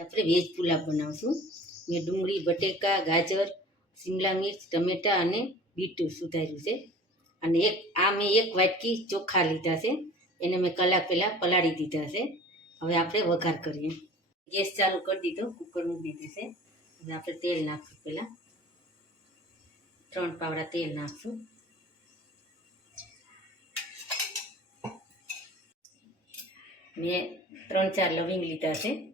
આપણે વેજ પુલાવ બનાવશું. મેં ડુંગળી, બટેકા, ગાજર, શિમલા મિર્ચ, ટમેટાં અને બીટું સુધાર્યું છે. અને એક, આ મેં એક વાટકી ચોખા લીધા છે. એને મેં કલાક પહેલાં પલાળી દીધા છે. હવે આપણે વઘાર કરીએ. ગેસ ચાલુ કરી દીધો કુકર મૂકી છે. હવે આપણે તેલ નાખશું પહેલાં. ત્રણ પાવડા તેલ નાખશું. મેં ત્રણ ચાર લવિંગ લીધા છે.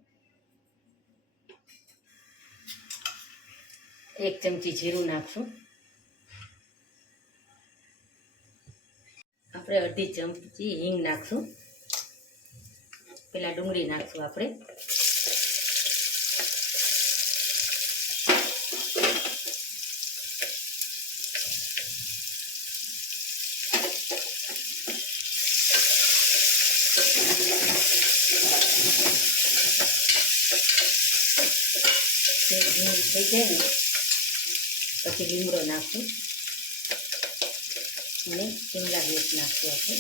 એક ચમચી જીરું નાખશું. આપણે અડધી ચમચી હિંગ નાખશું. પેલા ડુંગળી નાખશું આપણે. જાય ને, પછી લીમડો નાખું અને શિમલા મિર્ચ નાખશું આપણે.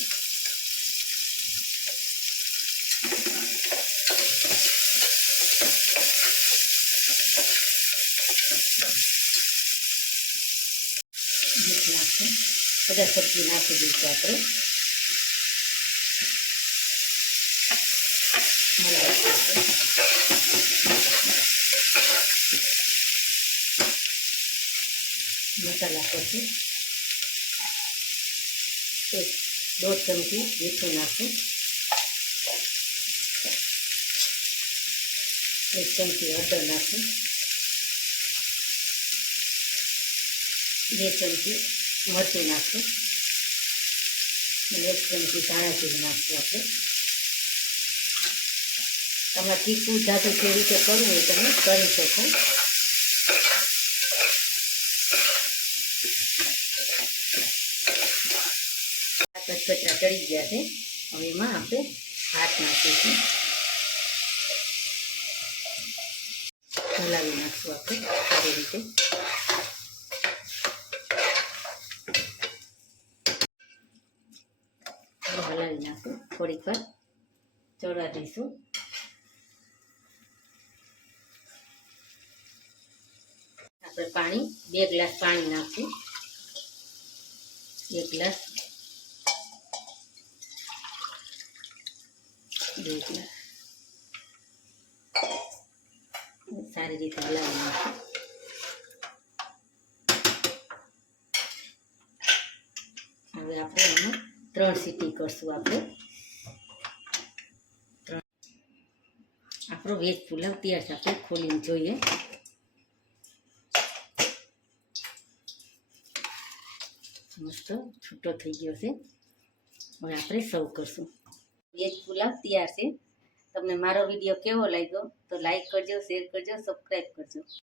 મિર્ચ નાખશું બધા સબ્જી નાખી દઈશું આપણે. હલાવી દઈશું. મસાલા પછી એક દોઢ ચમચી મીઠું નાખું એક ચમચી હળદર નાખું બે ચમચી મરચું નાખું અને એક ચમચી ધાણા જીરું નાખશું આપણે તમારે તીખું જાદુ કેવી રીતે કરવું હોય તમે કરી શકો આ કચકચરા ચડી ગયા છે. હવે એમાં આપણે હાથ નાખીશું. હલાવી નાખશું આપણે, સારી રીતે. હલાવી નાખશું થોડીક વાર ચડવા દઈશું. આપણે પાણી, બે ગ્લાસ પાણી નાખશું. એક ગ્લાસ બે સારી રીતે હલાવી હવે આપણે આમાં ત્રણ સીટી કરશું આપણે. આપણો વેજ પુલાવ તૈયાર છે, આપણે ખોલીને જોઈએ. મસ્ત છૂટો થઈ ગયો છે. હવે આપણે સર્વ કરશું. વેજ પુલાવ તૈયાર છે તમને મારો વીડિયો કેવો લાગ્યો તો લાઈક કરજો શેર કરજો સબસ્ક્રાઈબ કરજો.